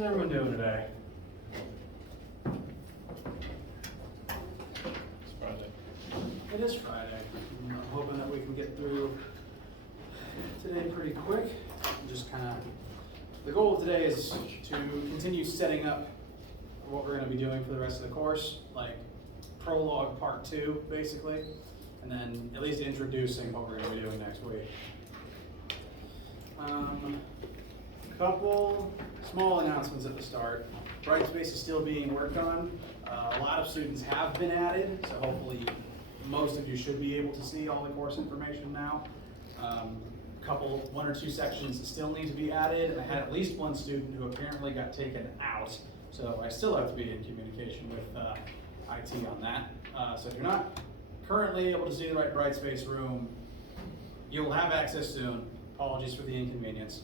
How's everyone doing today? It's Friday. It is Friday. I'm hoping that we can get through today pretty quick. Just kind of, the goal of today is to continue setting up what we're going to be doing for the rest of the course, like prologue part 2, basically, and then at least introducing what we're going to be doing next week. A couple small announcements at the start. Brightspace is still being worked on. A lot of students have been added, so hopefully most of you should be able to see all the course information now. One or two sections still need to be added, and I had at least one student who apparently got taken out, so I still have to be in communication with IT on that. So if you're not currently able to see the right Brightspace room, you'll have access soon. Apologies for the inconvenience.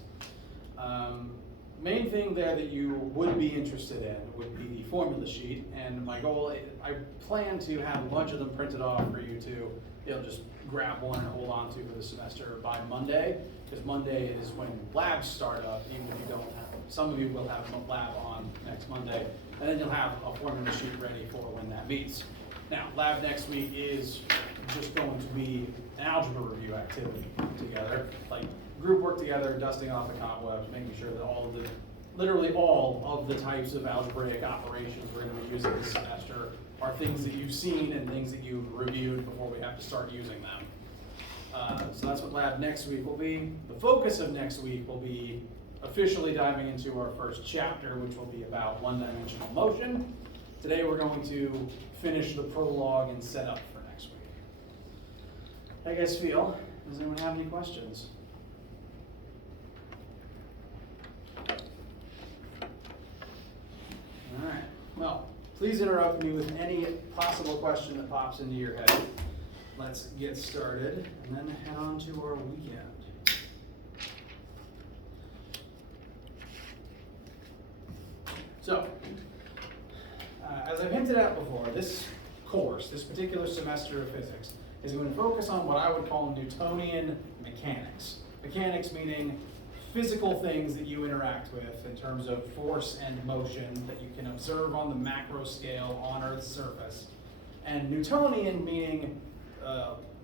Main thing there that you would be interested in would be the formula sheet, and my goal, I plan to have a bunch of them printed off for you to be able to just grab one and hold on to for the semester by Monday, because Monday is when labs start up, even if you don't have, some of you will have a lab on next Monday, and then you'll have a formula sheet ready for when that meets. Now, lab next week is just going to be an algebra review activity together, like group work together, dusting off the cobwebs, making sure that literally all of the types of algebraic operations we're going to be using this semester are things that you've seen and things that you've reviewed before we have to start using them. So that's what lab next week will be. The focus of next week will be officially diving into our first chapter, which will be about one-dimensional motion. Today we're going to finish the prologue and set up for next week. How you guys feel? Does anyone have any questions? All right, well, please interrupt me with any possible question that pops into your head. Let's get started and then head on to our weekend. So, as I've hinted at before, this course, this particular semester of physics, is going to focus on what I would call Newtonian mechanics. Mechanics meaning physical things that you interact with in terms of force and motion that you can observe on the macro scale on Earth's surface. And Newtonian meaning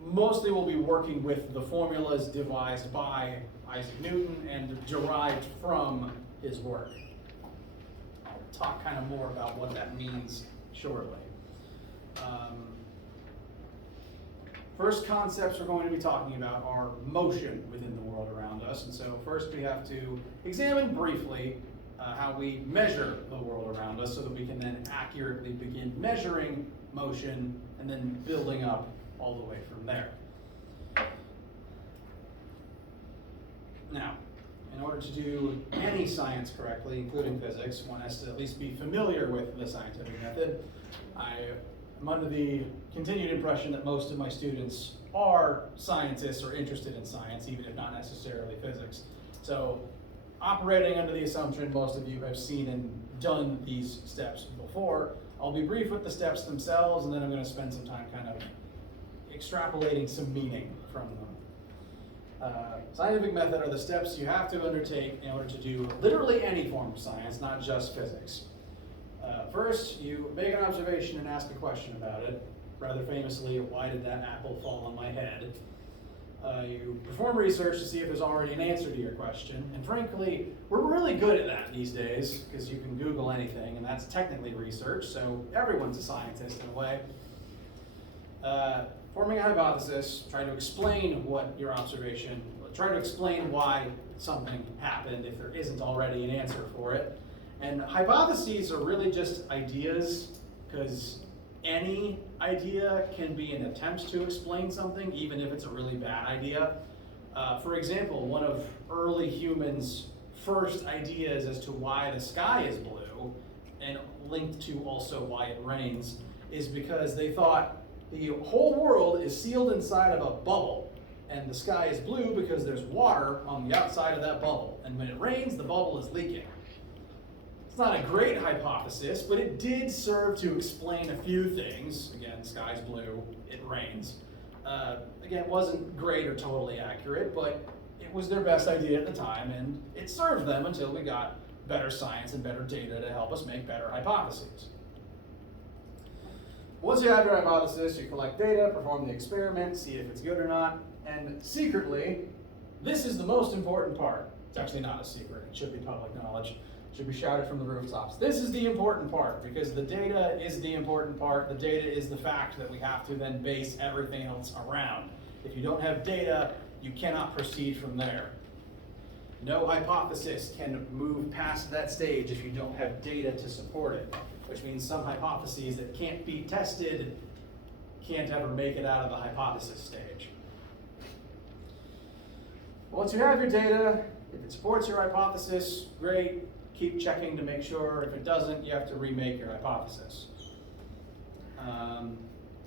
mostly we'll be working with the formulas devised by Isaac Newton and derived from his work. I'll talk kind of more about what that means shortly. First concepts we're going to be talking about are motion within the world around us. And so first we have to examine briefly how we measure the world around us so that we can then accurately begin measuring motion and then building up all the way from there. Now, in order to do any science correctly, including physics, one has to at least be familiar with the scientific method. I'm under the continued impression that most of my students are scientists or interested in science, even if not necessarily physics. So, operating under the assumption most of you have seen and done these steps before, I'll be brief with the steps themselves, and then I'm going to spend some time kind of extrapolating some meaning from them. Scientific method are the steps you have to undertake in order to do literally any form of science, not just physics. First, you make an observation and ask a question about it. Rather famously, why did that apple fall on my head? You perform research to see if there's already an answer to your question. And frankly, we're really good at that these days because you can Google anything, and that's technically research, so everyone's a scientist in a way. Forming a hypothesis, trying to explain what your observation, try to explain why something happened if there isn't already an answer for it. And hypotheses are really just ideas, because any idea can be an attempt to explain something, even if it's a really bad idea. For example, one of early humans' first ideas as to why the sky is blue, and linked to also why it rains, is because they thought the whole world is sealed inside of a bubble, and the sky is blue because there's water on the outside of that bubble, and when it rains, the bubble is leaking. It's not a great hypothesis, but it did serve to explain a few things. Again, sky's blue, it rains. Again, it wasn't great or totally accurate, but it was their best idea at the time, and it served them until we got better science and better data to help us make better hypotheses. Once you have your hypothesis, you collect data, perform the experiment, see if it's good or not, and secretly, this is the most important part. It's actually not a secret, it should be public knowledge. It should be shouted from the rooftops. This is the important part, because the data is the important part. The data is the fact that we have to then base everything else around. If you don't have data, you cannot proceed from there. No hypothesis can move past that stage if you don't have data to support it, which means some hypotheses that can't be tested can't ever make it out of the hypothesis stage. Once you have your data, if it supports your hypothesis, great. Keep checking to make sure. If it doesn't, you have to remake your hypothesis.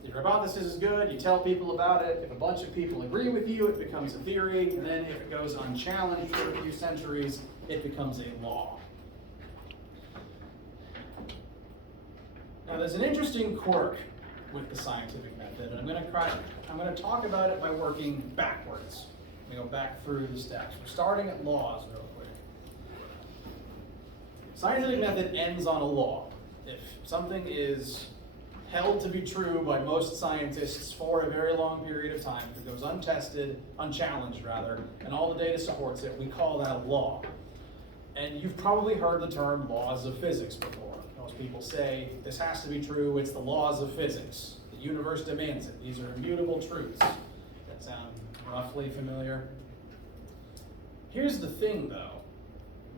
If your hypothesis is good, you tell people about it. If a bunch of people agree with you, it becomes a theory. And then if it goes unchallenged for a few centuries, it becomes a law. Now there's an interesting quirk with the scientific method, and I'm going to talk about it by working backwards. We go back through the steps. We're starting at laws real quick. Scientific method ends on a law. If something is held to be true by most scientists for a very long period of time, if it goes untested, unchallenged rather, and all the data supports it, we call that a law. And you've probably heard the term laws of physics before. Most people say, this has to be true, it's the laws of physics. The universe demands it. These are immutable truths. That sound roughly familiar? Here's the thing though.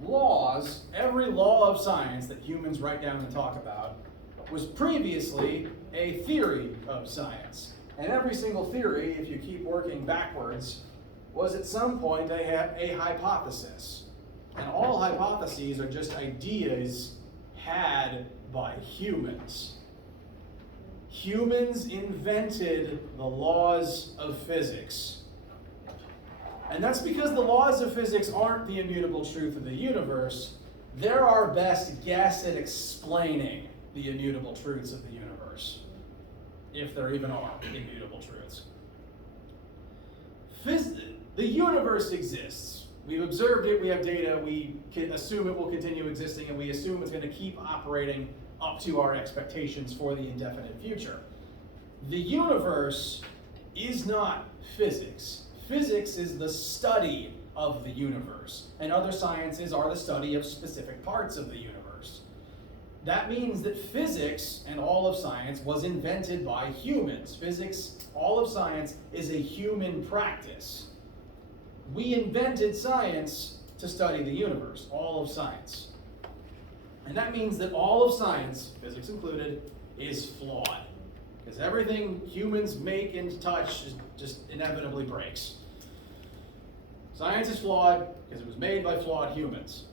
Laws, every law of science that humans write down and talk about, was previously a theory of science. And every single theory, if you keep working backwards, was at some point a hypothesis. And all hypotheses are just ideas had by humans. Humans invented the laws of physics. And that's because the laws of physics aren't the immutable truth of the universe. They're our best guess at explaining the immutable truths of the universe, if there even are immutable truths. The universe exists. We've observed it, we have data, we can assume it will continue existing, and we assume it's going to keep operating up to our expectations for the indefinite future. The universe is not physics. Physics is the study of the universe, and other sciences are the study of specific parts of the universe. That means that physics and all of science was invented by humans. Physics, all of science, is a human practice. We invented science to study the universe, all of science. And that means that all of science, physics included, is flawed. Because everything humans make and touch just inevitably breaks. Science is flawed because it was made by flawed humans.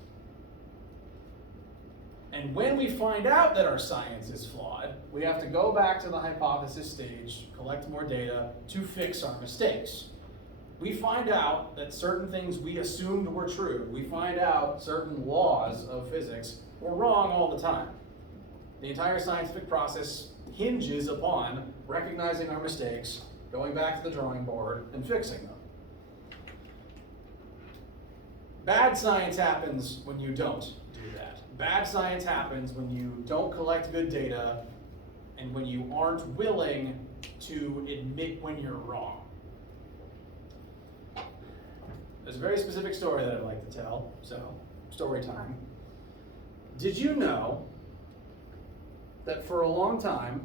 And when we find out that our science is flawed, we have to go back to the hypothesis stage, collect more data to fix our mistakes. We find out that certain things we assumed were true. We find out certain laws of physics were wrong all the time. The entire scientific process hinges upon recognizing our mistakes, going back to the drawing board, and fixing them. Bad science happens when you don't do that. Bad science happens when you don't collect good data and when you aren't willing to admit when you're wrong. There's a very specific story that I'd like to tell, so story time. Did you know that for a long time,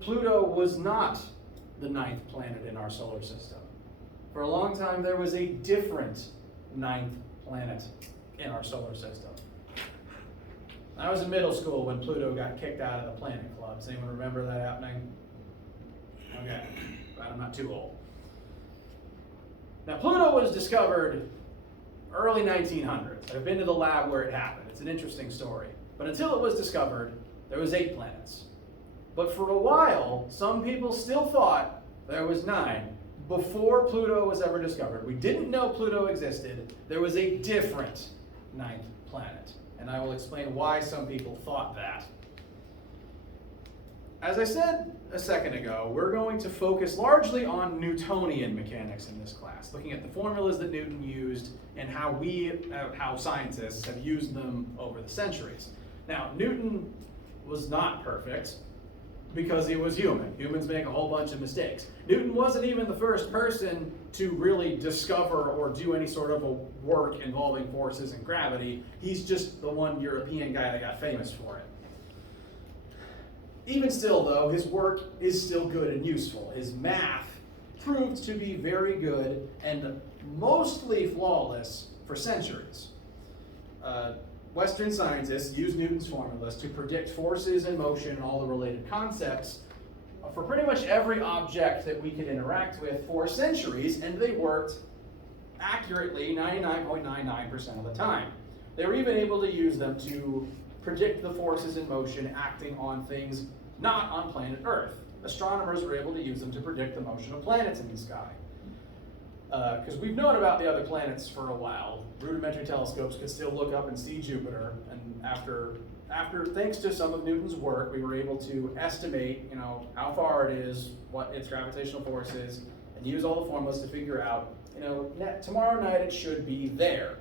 Pluto was not the 9th planet in our solar system? For a long time, there was a different 9th planet in our solar system. I was in middle school when Pluto got kicked out of the planet club. Does anyone remember that happening? Okay, but I'm not too old. Now, Pluto was discovered early 1900s. I've been to the lab where it happened. It's an interesting story. But until it was discovered, there was 8 planets. But for a while, some people still thought there was 9 before Pluto was ever discovered. We didn't know Pluto existed. There was a different 9th planet. And I will explain why some people thought that. As I said, a second ago, we're going to focus largely on Newtonian mechanics in this class, looking at the formulas that Newton used and how scientists have used them over the centuries. Now, Newton was not perfect because he was human. Humans make a whole bunch of mistakes. Newton wasn't even the first person to really discover or do any sort of a work involving forces and gravity. He's just the one European guy that got famous for it. Even still, though, his work is still good and useful. His math proved to be very good and mostly flawless for centuries. Western scientists use Newton's formulas to predict forces and motion and all the related concepts for pretty much every object that we could interact with for centuries, and they worked accurately 99.99% of the time. They were even able to use them to predict the forces in motion acting on things not on planet Earth. Astronomers were able to use them to predict the motion of planets in the sky. Because we've known about the other planets for a while. Rudimentary telescopes could still look up and see Jupiter, and after thanks to some of Newton's work, we were able to estimate, how far it is, what its gravitational force is, and use all the formulas to figure out, tomorrow night it should be there.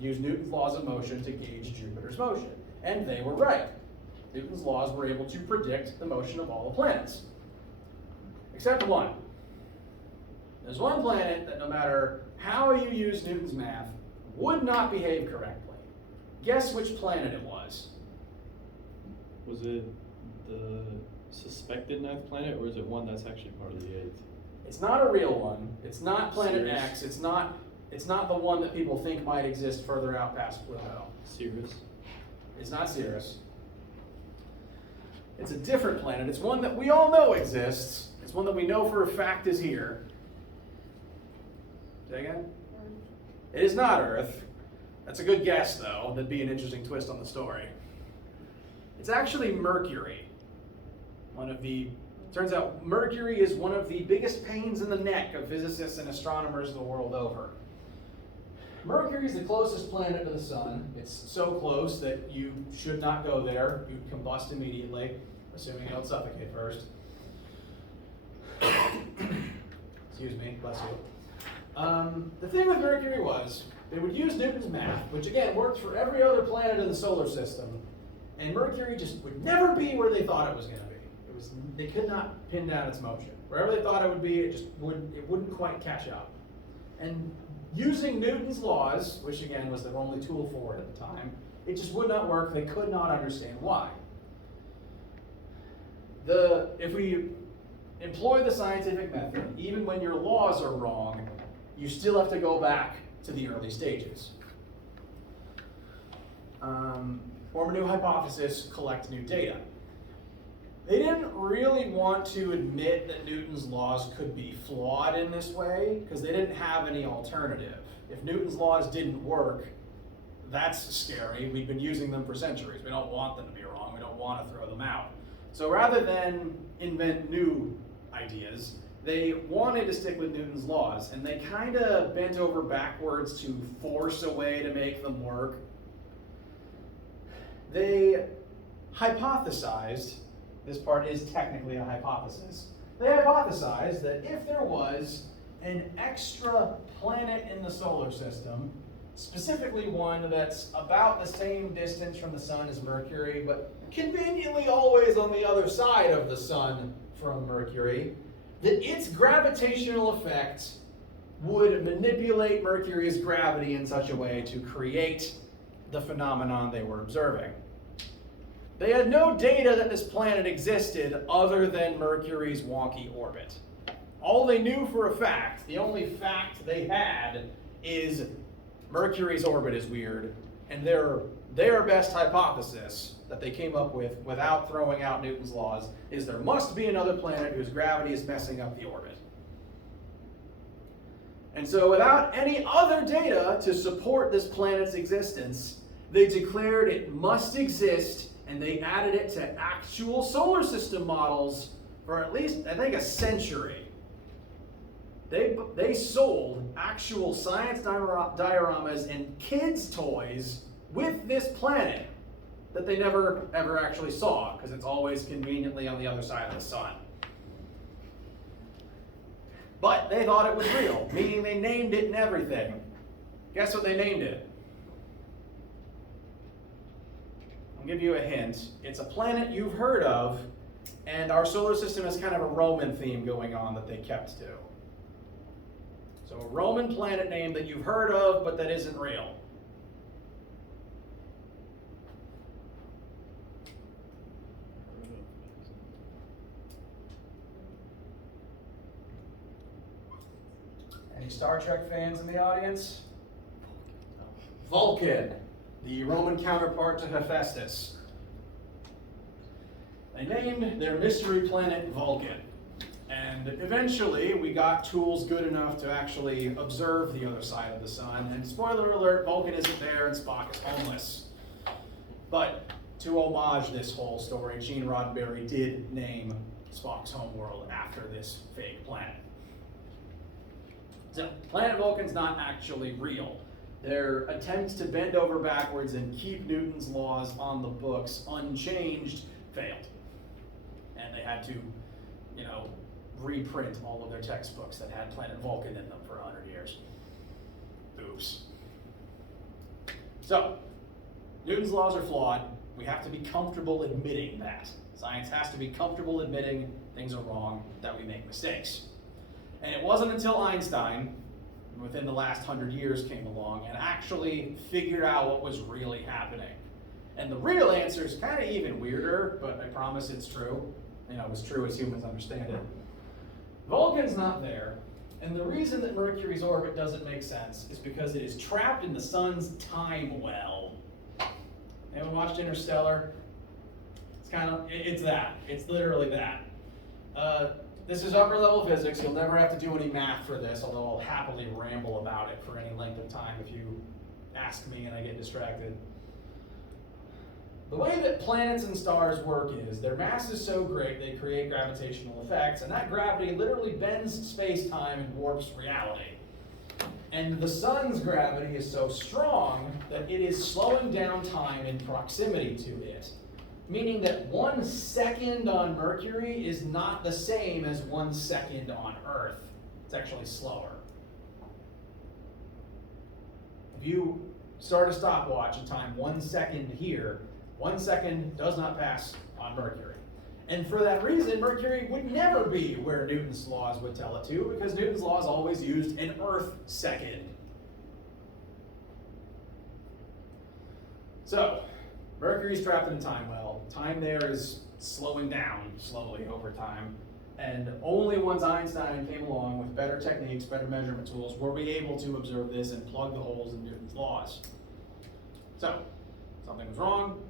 Use Newton's laws of motion to gauge Jupiter's motion, and they were right. Newton's laws were able to predict the motion of all the planets, except one. There's one planet that no matter how you use Newton's math, would not behave correctly. Guess which planet it was? Was it the suspected ninth planet, or is it one that's actually part of the eighth? It's not a real one. It's not planet Sirius. X. It's not the one that people think might exist further out past Pluto. Sirius. It's not Sirius. It's a different planet. It's one that we all know exists. It's one that we know for a fact is here. Say again? It is not Earth. That's a good guess, though. That'd be an interesting twist on the story. It's actually Mercury. Turns out Mercury is one of the biggest pains in the neck of physicists and astronomers the world over. Mercury is the closest planet to the sun. It's so close that you should not go there. You'd combust immediately, assuming you don't suffocate first. Excuse me, bless you. The thing with Mercury was, they would use Newton's math, which again worked for every other planet in the solar system, and Mercury just would never be where they thought it was going to be. They could not pin down its motion. Wherever they thought it would be, it wouldn't quite catch up. And using Newton's laws, which again was their only tool for it at the time, it just would not work. They could not understand why. If we employ the scientific method, even when your laws are wrong, you still have to go back to the early stages. Form a new hypothesis, collect new data. They didn't really want to admit that Newton's laws could be flawed in this way because they didn't have any alternative. If Newton's laws didn't work, that's scary. We've been using them for centuries. We don't want them to be wrong. We don't want to throw them out. So rather than invent new ideas, they wanted to stick with Newton's laws, and they kind of bent over backwards to force a way to make them work. They hypothesized, this part is technically a hypothesis, they hypothesized that if there was an extra planet in the solar system, specifically one that's about the same distance from the sun as Mercury, but conveniently always on the other side of the sun from Mercury, that its gravitational effect would manipulate Mercury's gravity in such a way to create the phenomenon they were observing. They had no data that this planet existed other than Mercury's wonky orbit. All they knew for a fact, the only fact they had, is Mercury's orbit is weird, and their best hypothesis that they came up with without throwing out Newton's laws is there must be another planet whose gravity is messing up the orbit. And so without any other data to support this planet's existence, they declared it must exist, and they added it to actual solar system models for at least, I think, a century. They sold actual science dioramas and kids' toys with this planet that they never ever actually saw, because it's always conveniently on the other side of the sun. But they thought it was real, meaning they named it and everything. Guess what they named it? I'll give you a hint. It's a planet you've heard of, and our solar system has kind of a Roman theme going on that they kept to. So a Roman planet name that you've heard of, but that isn't real. Any Star Trek fans in the audience? Vulcan, the Roman counterpart to Hephaestus. They named their mystery planet Vulcan. And eventually we got tools good enough to actually observe the other side of the sun. And spoiler alert, Vulcan isn't there and Spock is homeless. But to homage this whole story, Gene Roddenberry did name Spock's homeworld after this fake planet. So, planet Vulcan's not actually real. Their attempts to bend over backwards and keep Newton's laws on the books unchanged failed. And they had to, reprint all of their textbooks that had planet Vulcan in them for 100 years. Oops. So, Newton's laws are flawed. We have to be comfortable admitting that. Science has to be comfortable admitting things are wrong, that we make mistakes. And it wasn't until Einstein, within the last 100 years, came along and actually figured out what was really happening. And the real answer is kind of even weirder, but I promise it's true. As true as humans understand it. Vulcan's not there, and the reason that Mercury's orbit doesn't make sense is because it is trapped in the sun's time well. Anyone watched Interstellar? It's that. It's literally that. This is upper level physics. You'll never have to do any math for this, although I'll happily ramble about it for any length of time if you ask me and I get distracted. The way that planets and stars work is their mass is so great they create gravitational effects, and that gravity literally bends space-time and warps reality. And the sun's gravity is so strong that it is slowing down time in proximity to it. Meaning that 1 second on Mercury is not the same as 1 second on Earth. It's actually slower. If you start a stopwatch and time 1 second here, 1 second does not pass on Mercury. And for that reason, Mercury would never be where Newton's laws would tell it to, because Newton's laws always used an Earth second. So, Mercury's trapped in a time well. Time there is slowing down slowly over time. And only once Einstein came along with better techniques, better measurement tools, were we able to observe this and plug the holes in Newton's laws. So, something was wrong.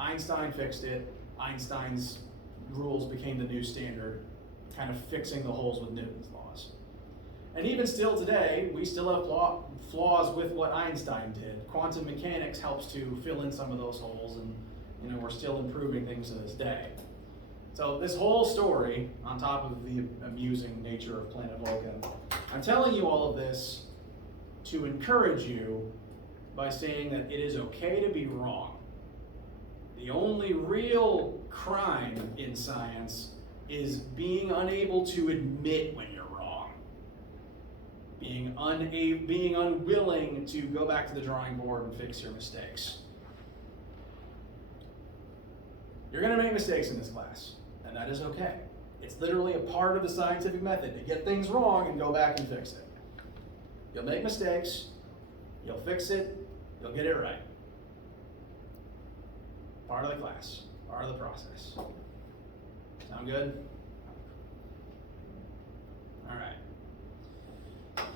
Einstein fixed it. Einstein's rules became the new standard, kind of fixing the holes with Newton's laws. And even still today, we still have flaws with what Einstein did. Quantum mechanics helps to fill in some of those holes, and we're still improving things to this day. So this whole story, on top of the amusing nature of planet Vulcan, I'm telling you all of this to encourage you by saying that it is okay to be wrong. The only real crime in science is being unable to admit when you're wrong. Being unwilling to go back to the drawing board and fix your mistakes. You're going to make mistakes in this class, and that is okay. It's literally a part of the scientific method to get things wrong and go back and fix it. You'll make mistakes, you'll fix it, you'll get it right. Part of the class, part of the process. Sound good? All right.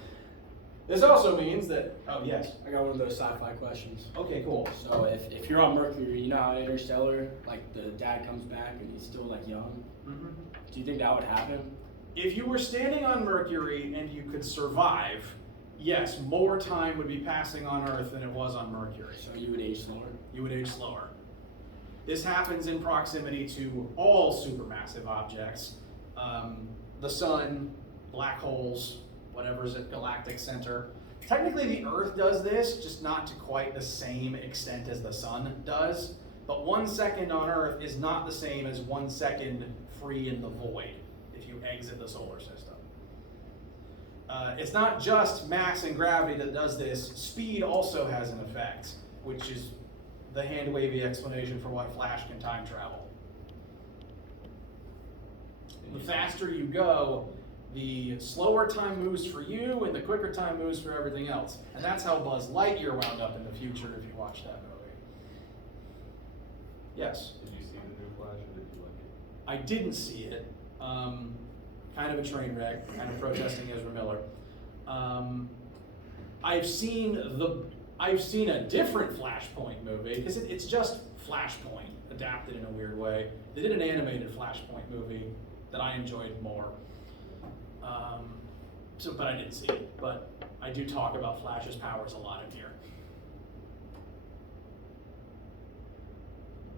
This also means that, oh yes. I got one of those sci-fi questions. Okay, cool. So if you're on Mercury, you know how Interstellar, like the dad comes back and he's still like young? Mm-hmm. Do you think that would happen? If you were standing on Mercury and you could survive, yes, more time would be passing on Earth than it was on Mercury. So you would age slower? You would age slower. This happens in proximity to all supermassive objects. The sun, black holes, whatever's at galactic center. Technically the Earth does this, just not to quite the same extent as the sun does. But 1 second on Earth is not the same as 1 second free in the void if you exit the solar system. It's not just mass and gravity that does this. Speed also has an effect, which is the hand-wavy explanation for why Flash can time travel. The faster you go, the slower time moves for you, and the quicker time moves for everything else. And that's how Buzz Lightyear wound up in the future if you watch that movie. Yes? Did you see the new Flash, or did you like it? I didn't see it. Kind of a train wreck, kind of protesting Ezra Miller. I've seen a different Flashpoint movie, because it's just Flashpoint adapted in a weird way. They did an animated Flashpoint movie that I enjoyed more. But I didn't see it. But I do talk about Flash's powers a lot in here.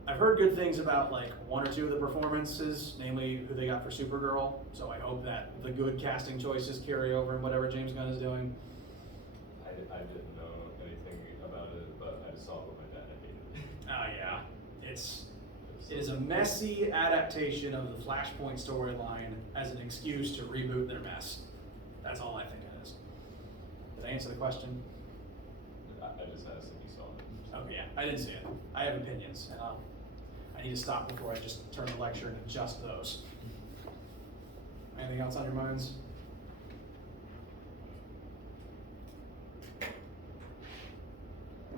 I've heard good things about like 1 or 2 of the performances, namely who they got for Supergirl. So I hope that the good casting choices carry over in whatever James Gunn is doing. I didn't know anything about it, but I just saw it with my dad. I hated it. Oh yeah, it is a messy adaptation of the Flashpoint storyline as an excuse to reboot their mess. That's all I think it is. Did I answer the question? I just asked if you saw it. Oh yeah, I didn't see it. I have opinions, and I need to stop before I just turn the lecture into just those. Anything else on your minds?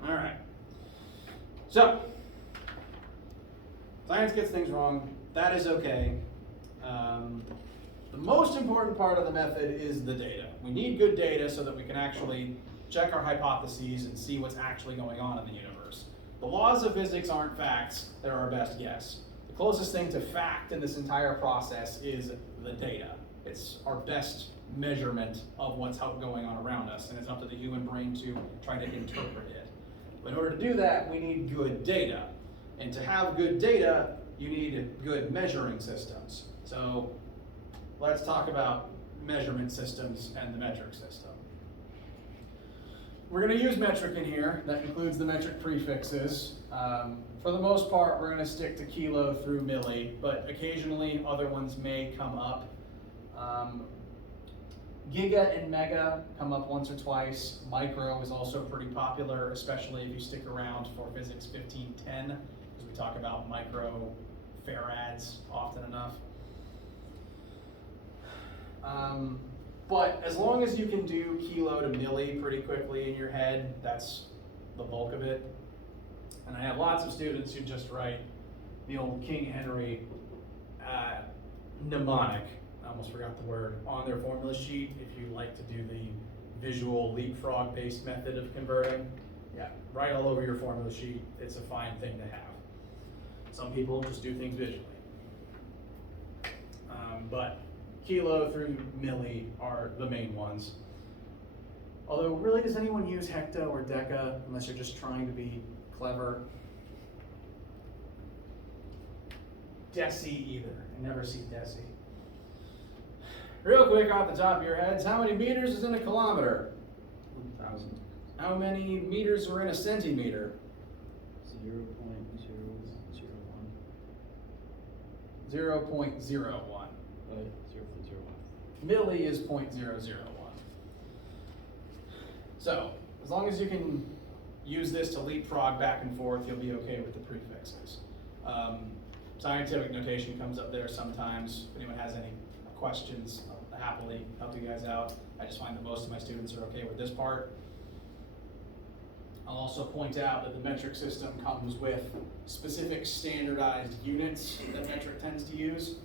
All right. So, science gets things wrong. That is okay. The most important part of the method is the data. We need good data so that we can actually check our hypotheses and see what's actually going on in the universe. The laws of physics aren't facts, they're our best guess. The closest thing to fact in this entire process is the data. It's our best measurement of what's going on around us, and it's up to the human brain to try to interpret it. But in order to do that, we need good data. And to have good data, you need good measuring systems. So let's talk about measurement systems and the metric system. We're going to use metric in here. That includes the metric prefixes. For the most part, we're going to stick to kilo through milli, but occasionally other ones may come up. Giga and mega come up once or twice. Micro is also pretty popular, especially if you stick around for Physics 1510, because we talk about micro farads often enough. But as long as you can do kilo to milli pretty quickly in your head, that's the bulk of it. And I have lots of students who just write the old King Henry mnemonic, I almost forgot the word, on their formula sheet if you like to do the visual leapfrog-based method of converting. Yeah, write all over your formula sheet. It's a fine thing to have. Some people just do things visually. But kilo through milli are the main ones. Although, really, does anyone use hecto or deca unless you're just trying to be clever? Deci either. I never see deci. Real quick off the top of your heads, how many meters is in a kilometer? 1,000. How many meters are in a centimeter? 0.001. 0.01. 0.01. Milli is 0.001. So, as long as you can use this to leapfrog back and forth, you'll be okay with the prefixes. Scientific notation comes up there sometimes. If anyone has any questions, I'll happily help you guys out. I just find that most of my students are okay with this part. I'll also point out that the metric system comes with specific standardized units that metric tends to use.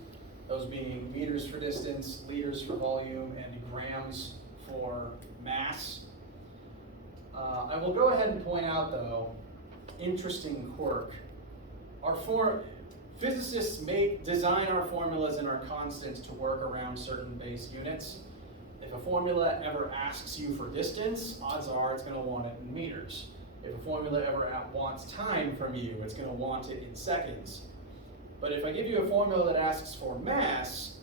Those being meters for distance, liters for volume, and grams for mass. I will go ahead and point out, though, interesting quirk. Physicists design our formulas and our constants to work around certain base units. If a formula ever asks you for distance, odds are it's going to want it in meters. If a formula ever wants time from you, it's going to want it in seconds. But if I give you a formula that asks for mass,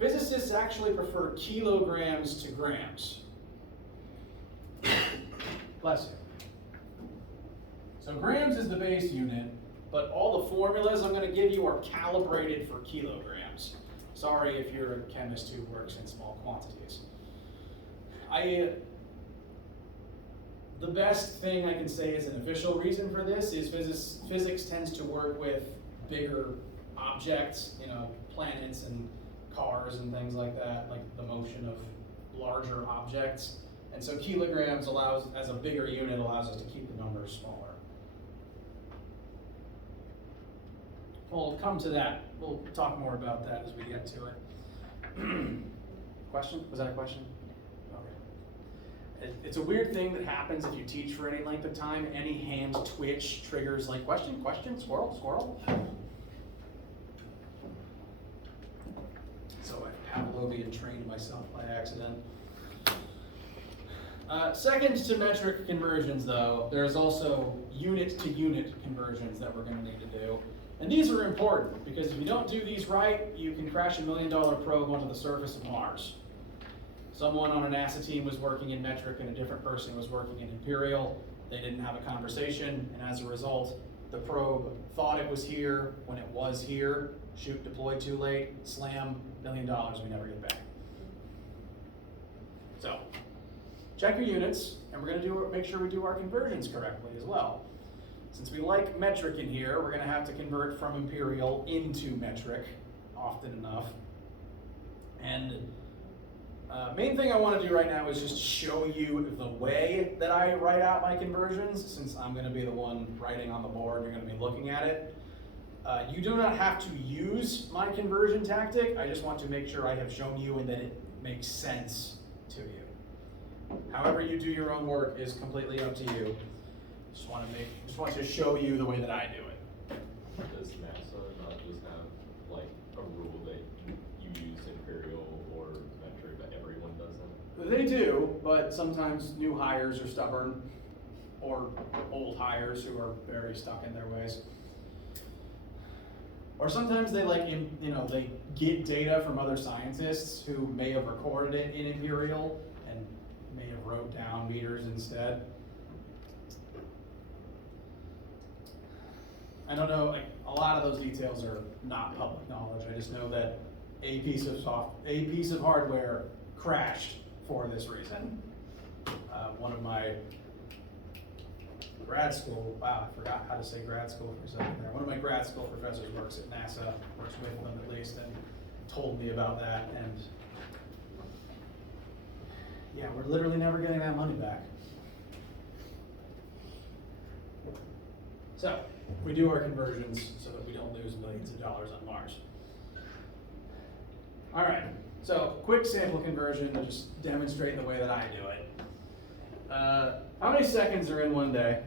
physicists actually prefer kilograms to grams. Bless you. So grams is the base unit, but all the formulas I'm gonna give you are calibrated for kilograms. Sorry if you're a chemist who works in small quantities. The best thing I can say as an official reason for this is physics tends to work with bigger objects, you know, planets and cars and things like that, like the motion of larger objects. And so kilograms allows, as a bigger unit, allows us to keep the numbers smaller. We'll come to that. We'll talk more about that as we get to it. Question? Was that a question? Okay. It's a weird thing that happens if you teach for any length of time. Any hand twitch triggers like question, squirrel, squirrel. So I Pavlovian trained myself by accident. Second to metric conversions though, there's also unit to unit conversions that we're gonna need to do. And these are important because if you don't do these right, you can crash $1 million probe onto the surface of Mars. Someone on a NASA team was working in metric and a different person was working in imperial. They didn't have a conversation, and as a result, the probe thought it was here when it was here. Shoot, deployed too late, slam, $1 million we never get back. So, check your units, and we're gonna make sure we do our conversions correctly as well. Since we like metric in here, we're gonna have to convert from imperial into metric often enough. And main thing I want to do right now is just show you the way that I write out my conversions, since I'm going to be the one writing on the board, you're going to be looking at it. You do not have to use my conversion tactic, I just want to make sure I have shown you and that it makes sense to you. However you do your own work is completely up to you. Just want to show you the way that I do it. Does NASA not just have like a rule that you use imperial or metric, that everyone does that? They do, but sometimes new hires are stubborn, or old hires who are very stuck in their ways. Or sometimes they they get data from other scientists who may have recorded it in imperial and may have wrote down meters instead. I don't know, a lot of those details are not public knowledge. I just know that a piece of hardware crashed for this reason. One of my grad school, wow, I forgot how to say grad school for a second there. One of my grad school professors works at NASA, works with them at least, and told me about that. And yeah, we're literally never getting that money back. So, we do our conversions so that we don't lose millions of dollars on Mars. All right, so quick sample conversion to just demonstrate the way that I do it. How many seconds are in one day?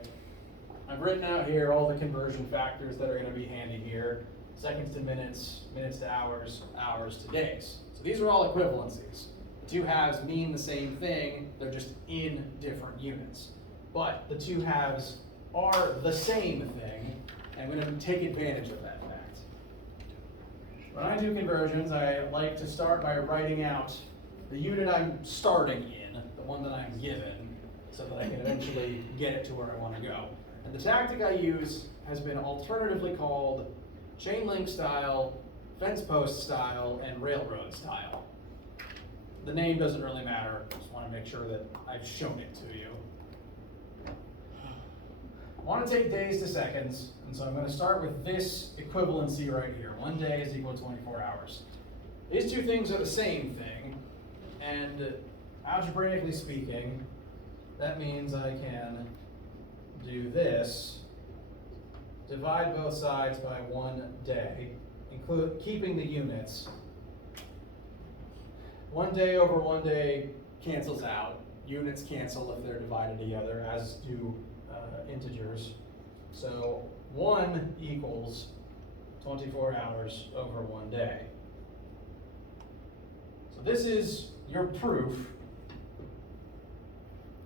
I've written out here all the conversion factors that are going to be handy here. Seconds to minutes, minutes to hours, hours to days. So these are all equivalencies. The two halves mean the same thing, they're just in different units. But the two halves are the same thing, and I'm going to take advantage of that fact. When I do conversions, I like to start by writing out the unit I'm starting in, the one that I'm given, so that I can eventually get it to where I want to go. And the tactic I use has been alternatively called chain link style, fence post style, and railroad style. The name doesn't really matter, just want to make sure that I've shown it to you. I want to take days to seconds, and so I'm going to start with this equivalency right here. 1 day is equal to 24 hours. These two things are the same thing, and algebraically speaking, that means I can do this, divide both sides by 1 day, keeping the units. 1 day over 1 day cancels out. Units cancel if they're divided together, as do integers. So 1 equals 24 hours over 1 day. So this is your proof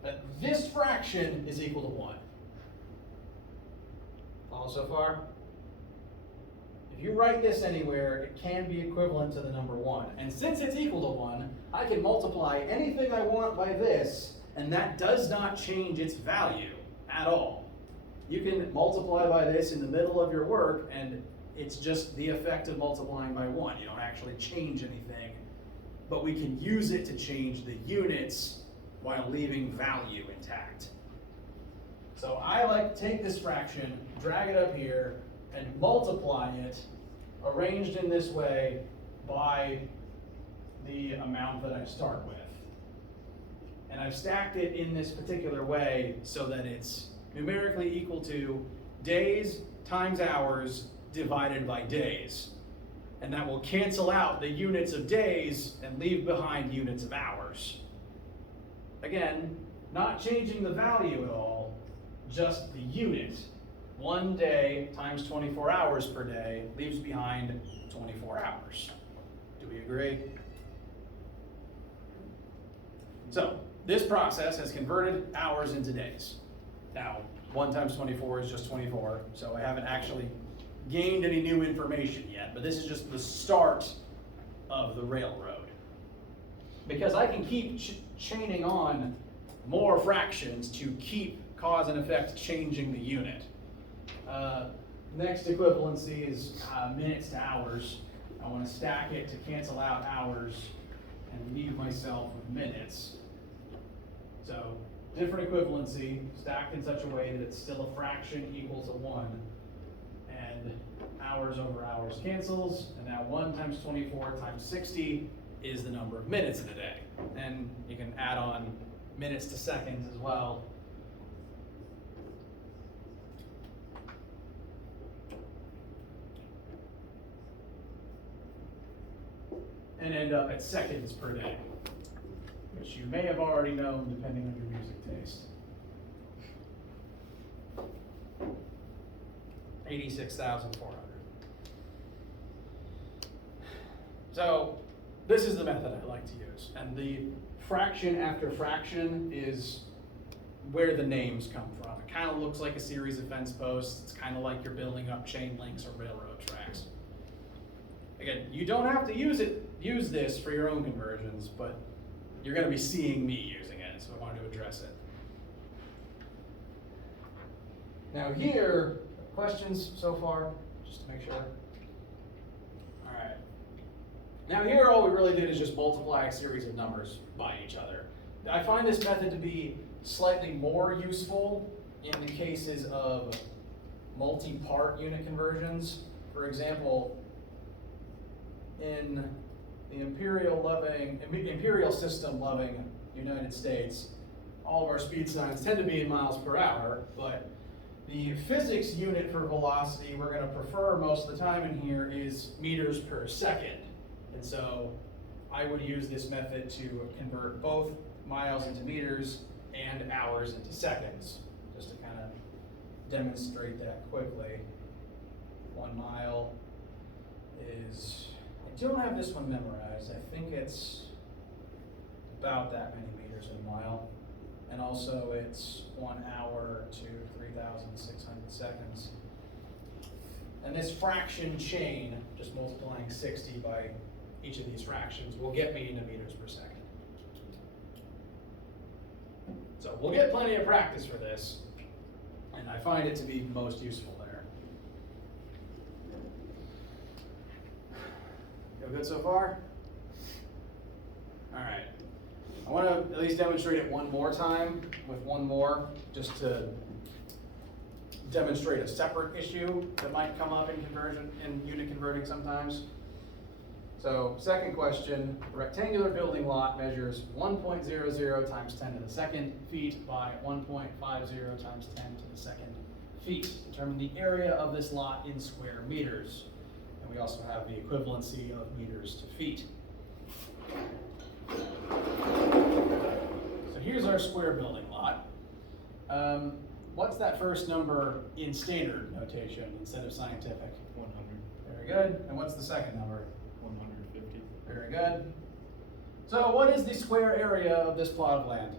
that this fraction is equal to 1. Follow so far? If you write this anywhere, it can be equivalent to the number 1. And since it's equal to 1, I can multiply anything I want by this, and that does not change its value at all. you can multiply by this in the middle of your work, and it's just the effect of multiplying by 1. You don't actually change anything, but we can use it to change the units while leaving value intact. So I like to take this fraction, drag it up here, and multiply it, arranged in this way, by the amount that I start with. And I've stacked it in this particular way so that it's numerically equal to days times hours divided by days. And that will cancel out the units of days and leave behind units of hours. Again, not changing the value at all, just the unit. 1 day times 24 hours per day leaves behind 24 hours. Do we agree? So, this process has converted hours into days. Now, 1 times 24 is just 24, so I haven't actually gained any new information yet, but this is just the start of the railroad. Because I can keep chaining on more fractions to keep cause and effect changing the unit. Next equivalency is minutes to hours. I want to stack it to cancel out hours and leave myself with minutes. So different equivalency, stacked in such a way that it's still a fraction equal to 1. And hours over hours cancels, and now 1 times 24 times 60 is the number of minutes in a day. And you can add on minutes to seconds as well. And end up at seconds per day, which you may have already known depending on your music taste. 86,400. So this is the method I like to use, and the fraction after fraction is where the names come from. It kind of looks like a series of fence posts. It's kind of like you're building up chain links or railroad tracks. Again, you don't have to use this for your own conversions, but you're going to be seeing me using it, so I wanted to address it. Now here, questions so far, just to make sure? All right. Now here, all we really did is just multiply a series of numbers by each other. I find this method to be slightly more useful in the cases of multi-part unit conversions. For example, in the imperial system loving United States, all of our speed signs tend to be in miles per hour, but the physics unit for velocity we're going to prefer most of the time in here is meters per second. And so I would use this method to convert both miles into meters and hours into seconds, just to kind of demonstrate that quickly. 1 mile is, I don't have this one memorized. I think it's about that many meters in a mile. And also it's 1 hour to 3,600 seconds. And this fraction chain, just multiplying 60 by each of these fractions, will get me into meters per second. So we'll get plenty of practice for this, and I find it to be most useful there. Feel good so far? All right. I want to at least demonstrate it one more time with one more, just to demonstrate a separate issue that might come up in unit converting sometimes. So second question, the rectangular building lot measures 1.00 times 10 to the second feet by 1.50 times 10 to the second feet. Determine the area of this lot in square meters. And we also have the equivalency of meters to feet. So here's our square building lot. What's that first number in standard notation instead of scientific? 100. Very good. And what's the second number? 150. Very good. So what is the square area of this plot of land?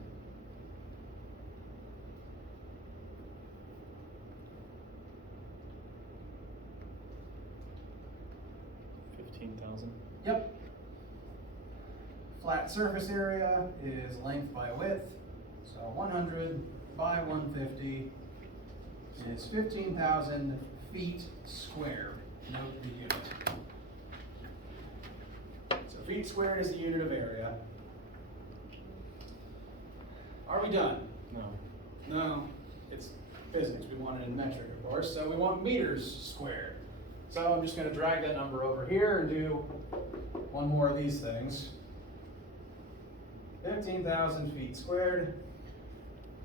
15,000. Yep. Flat surface area is length by width. So 100 by 150 is 15,000 feet squared. Note the unit. So feet squared is the unit of area. Are we done? No. No, it's physics. We want it in metric, of course. So we want meters squared. So I'm just going to drag that number over here and do one more of these things. 15,000 feet squared.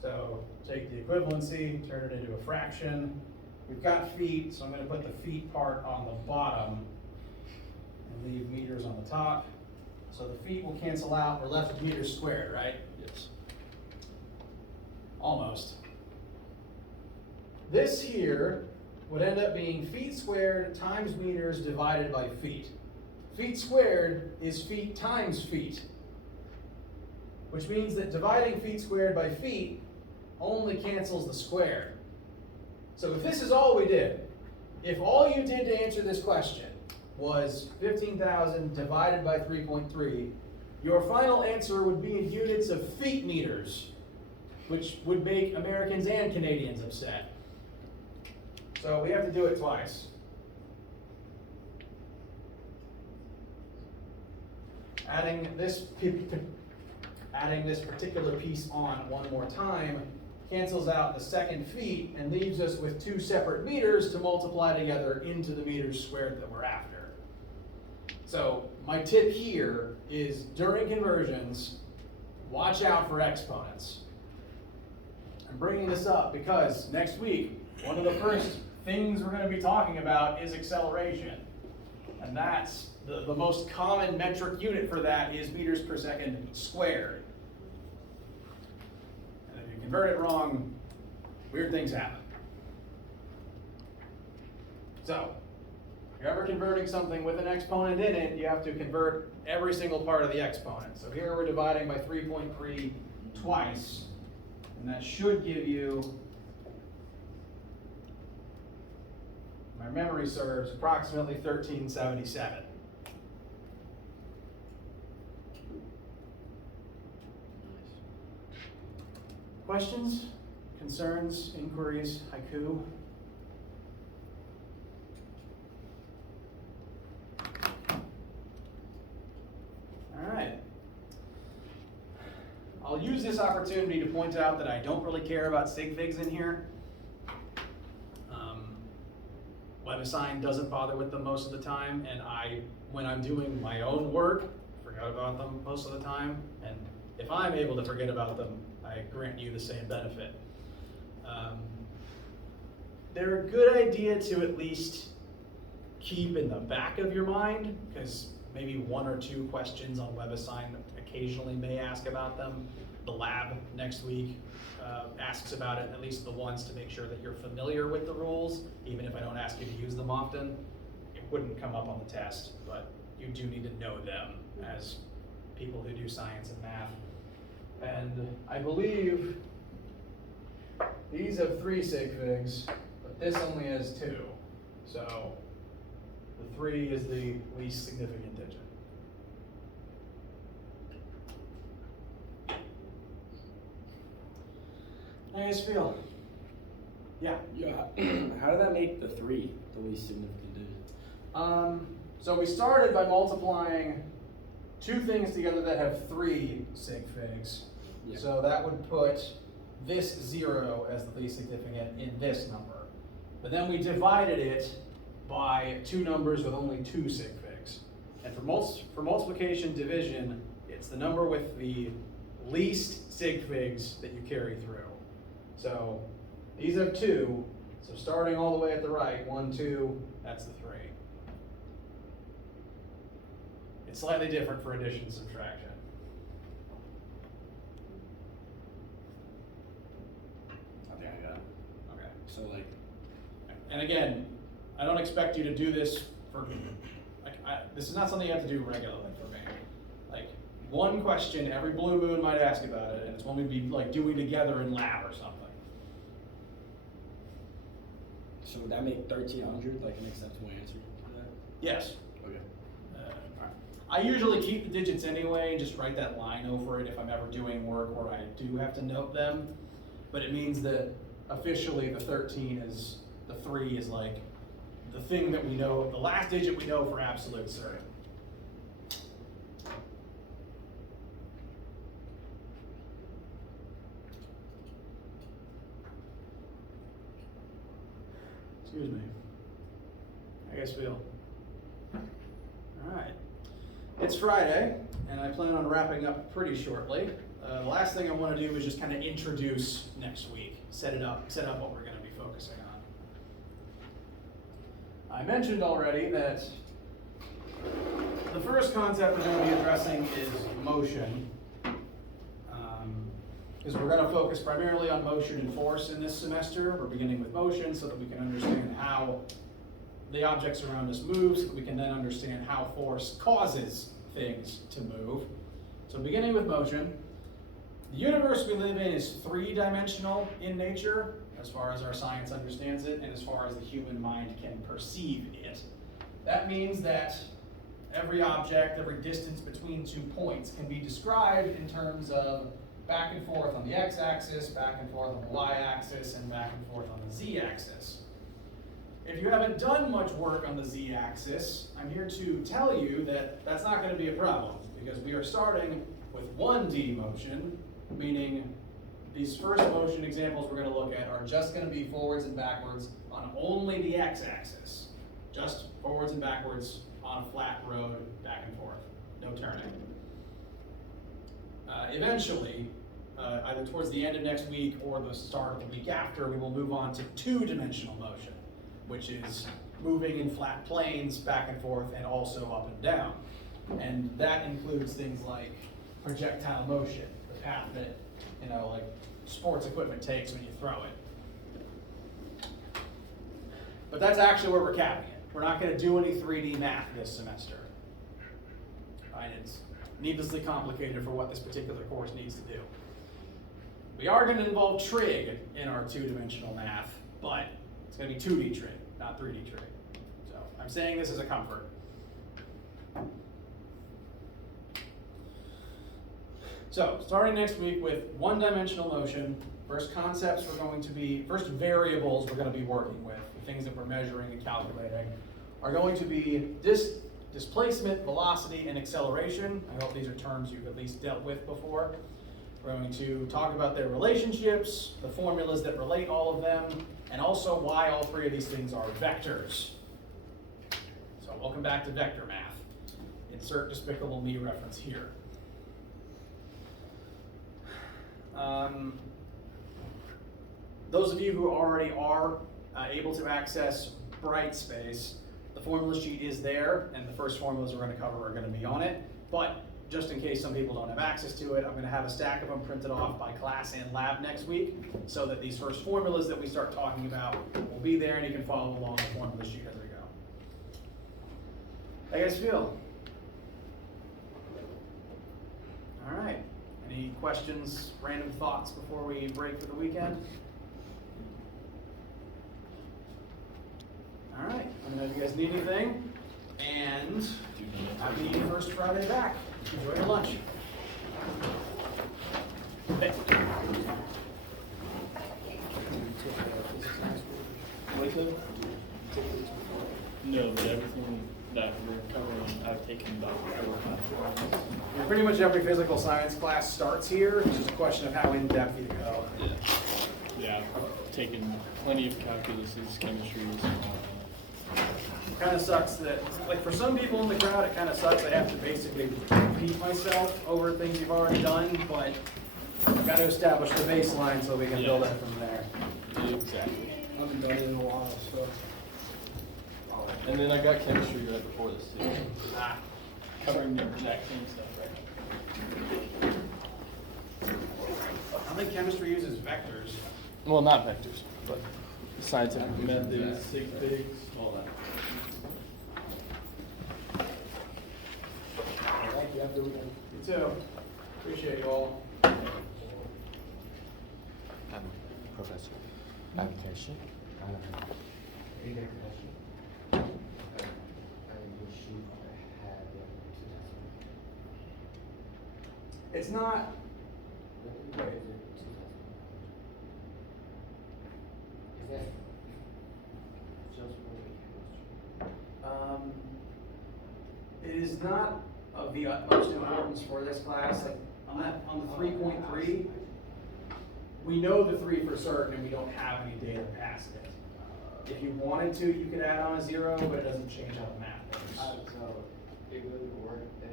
So take the equivalency, turn it into a fraction. We've got feet, so I'm going to put the feet part on the bottom and leave meters on the top. So the feet will cancel out. We're left with meters squared, right? Yes. Almost. This here would end up being feet squared times meters divided by feet. Feet squared is feet times feet, which means that dividing feet squared by feet only cancels the square. So if this is all we did, if all you did to answer this question was 15,000 divided by 3.3, your final answer would be in units of feet meters, which would make Americans and Canadians upset. So we have to do it twice. Adding this particular piece on one more time cancels out the second feet and leaves us with two separate meters to multiply together into the meters squared that we're after. So my tip here is during conversions, watch out for exponents. I'm bringing this up because next week, one of the first things we're going to be talking about is acceleration. And that's the most common metric unit for that is meters per second squared. And if you convert it wrong, weird things happen. So, if you're ever converting something with an exponent in it, you have to convert every single part of the exponent. So here we're dividing by 3.3 twice, and that should give you, my memory serves, approximately 1377. Questions, concerns, inquiries, haiku? All right. I'll use this opportunity to point out that I don't really care about sig figs in here. WebAssign doesn't bother with them most of the time, and when I'm doing my own work, forgot about them most of the time. And if I'm able to forget about them, I grant you the same benefit. They're a good idea to at least keep in the back of your mind, because maybe one or two questions on WebAssign occasionally may ask about them. The lab next week asks about it, at least the ones to make sure that you're familiar with the rules, even if I don't ask you to use them often. It wouldn't come up on the test, but you do need to know them as people who do science and math. And I believe these have 3 sig figs, but this only has 2. So the 3 is the least significant digit. How do you guys feel? Yeah. Yeah. How did that make the 3 the least significant digit? So we started by multiplying 2 things together that have 3 sig figs. Yeah. So that would put this 0 as the least significant in this number. But then we divided it by 2 numbers with only 2 sig figs. And for multiplication division, it's the number with the least sig figs that you carry through. So these have 2, so starting all the way at the right, 1, 2, that's the 3. It's slightly different for addition and subtraction. I think I got it. Okay. So like, And again, I don't expect you to do this for, this is not something you have to do regularly for me. Like, one question every blue moon might ask about it, and it's one we'd be like doing together in lab or something. so would that make 1300 like an acceptable answer to that? Yes. Okay. I usually keep the digits anyway and just write that line over it if I'm ever doing work where I do have to note them. But it means that officially the 13 is, the 3 is like the thing that we know, the last digit we know for absolute certain. Excuse me. How you guys feel? All right. It's Friday, and I plan on wrapping up pretty shortly. The last thing I want to do is just kind of introduce next week, set up what we're going to be focusing on. I mentioned already that the first concept we're going to be addressing is motion. Because we're going to focus primarily on motion and force in this semester. We're beginning with motion so that we can understand how the objects around us move, so that we can then understand how force causes things to move. So beginning with motion, the universe we live in is three-dimensional in nature, as far as our science understands it, and as far as the human mind can perceive it. That means that every object, every distance between 2 points can be described in terms of back and forth on the x-axis, back and forth on the y-axis, and back and forth on the z-axis. If you haven't done much work on the z-axis, I'm here to tell you that that's not going to be a problem, because we are starting with 1D motion, meaning these first motion examples we're going to look at are just going to be forwards and backwards on only the x-axis. Just forwards and backwards on a flat road, back and forth, no turning. Eventually, either towards the end of next week or the start of the week after, we will move on to 2-dimensional motion, which is moving in flat planes back and forth and also up and down. And that includes things like projectile motion, the path that, like sports equipment takes when you throw it. But that's actually where we're capping it. We're not going to do any 3D math this semester. Right? It's needlessly complicated for what this particular course needs to do. We are going to involve trig in our 2-dimensional math, but it's going to be 2D trig, not 3D trig. So I'm saying this as a comfort. So starting next week with 1-dimensional motion, first variables we're going to be working with, the things that we're measuring and calculating, are going to be displacement, velocity, and acceleration. I hope these are terms you've at least dealt with before. We're going to talk about their relationships, the formulas that relate all of them, and also why all 3 of these things are vectors. So welcome back to vector math. Insert Despicable Me reference here. Those of you who already are able to access Brightspace, the formula sheet is there, and the first formulas we're going to cover are going to be on it. But just in case some people don't have access to it, I'm going to have a stack of them printed off by class and lab next week, so that these first formulas that we start talking about will be there, and you can follow along the formula sheet as we go. How you guys feel? All right. Any questions, random thoughts before we break for the weekend? All right, let me know if you guys need anything, and happy first Friday back. Enjoy your lunch. Hey. No, but everything that we're covering, I've taken about 4 or 5 times. Pretty much every physical science class starts here. It's just a question of how in-depth you go. Yeah, I've taken plenty of calculuses, chemistries. It kind of sucks that, like for some people in the crowd, it kind of sucks I have to basically repeat myself over things you've already done, but I've got to establish the baseline so we can build it from there. Exactly. I haven't done it in a while, so. And then I got chemistry right before this too. Covering the exact same stuff, right? I think chemistry uses vectors. Well, not vectors, but scientific methods, sig figs, all that. Thank you. Have a good weekend. You too. Appreciate you all. Professor, I have a question. Any question? I wish you had 2000. It's not, What is it, 2000? is not of the utmost importance for this class. Like on the 3.3, we know the 3 for certain and we don't have any data past it. If you wanted to, you could add on a 0, but it doesn't change how the math works. So it will work there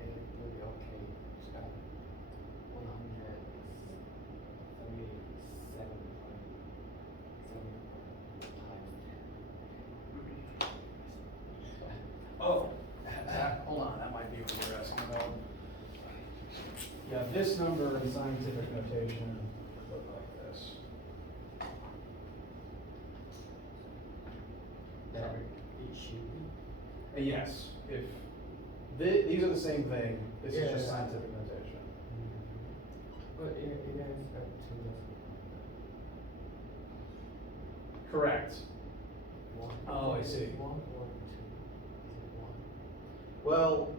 and it will be okay. 177.7 times 10. Oh, hold on, that might be what you're asking about. Yeah, this number in scientific notation would look like this. That it should be. Yes, if these are the same thing, this is Yeah, just yeah. scientific notation. But it has two decimal. Correct. One. Oh, I Is it see. 1 or 2? Is it 1? Well,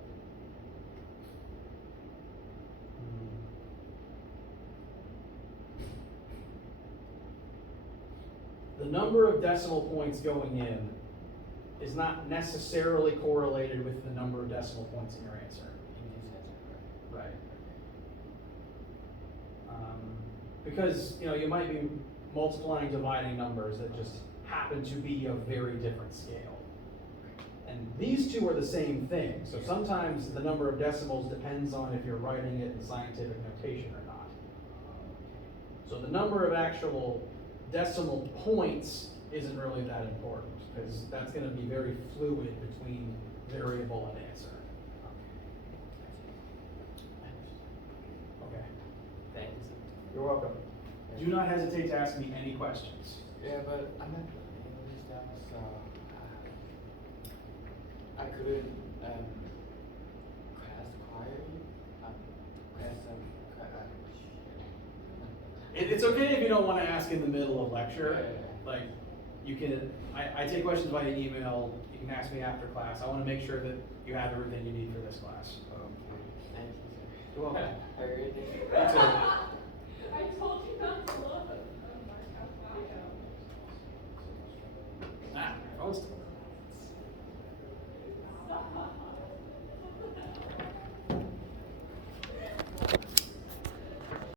the number of decimal points going in is not necessarily correlated with the number of decimal points in your answer. In this answer, right? Right. Because, you might be multiplying, dividing numbers that just happen to be of very different scale. And these two are the same thing, so sometimes the number of decimals depends on if you're writing it in scientific notation or not. So the number of actual decimal points isn't really that important, because that's gonna be very fluid between variable and answer. Okay. Thanks. You're welcome. Do not hesitate to ask me any questions. Yeah, but I'm not English that much, so I couldn't classify It's okay if you don't want to ask in the middle of lecture. Yeah. Like, you can, I take questions via email, you can ask me after class. I want to make sure that you have everything you need for this class. Thank you, sir. You're welcome. Have a great day. You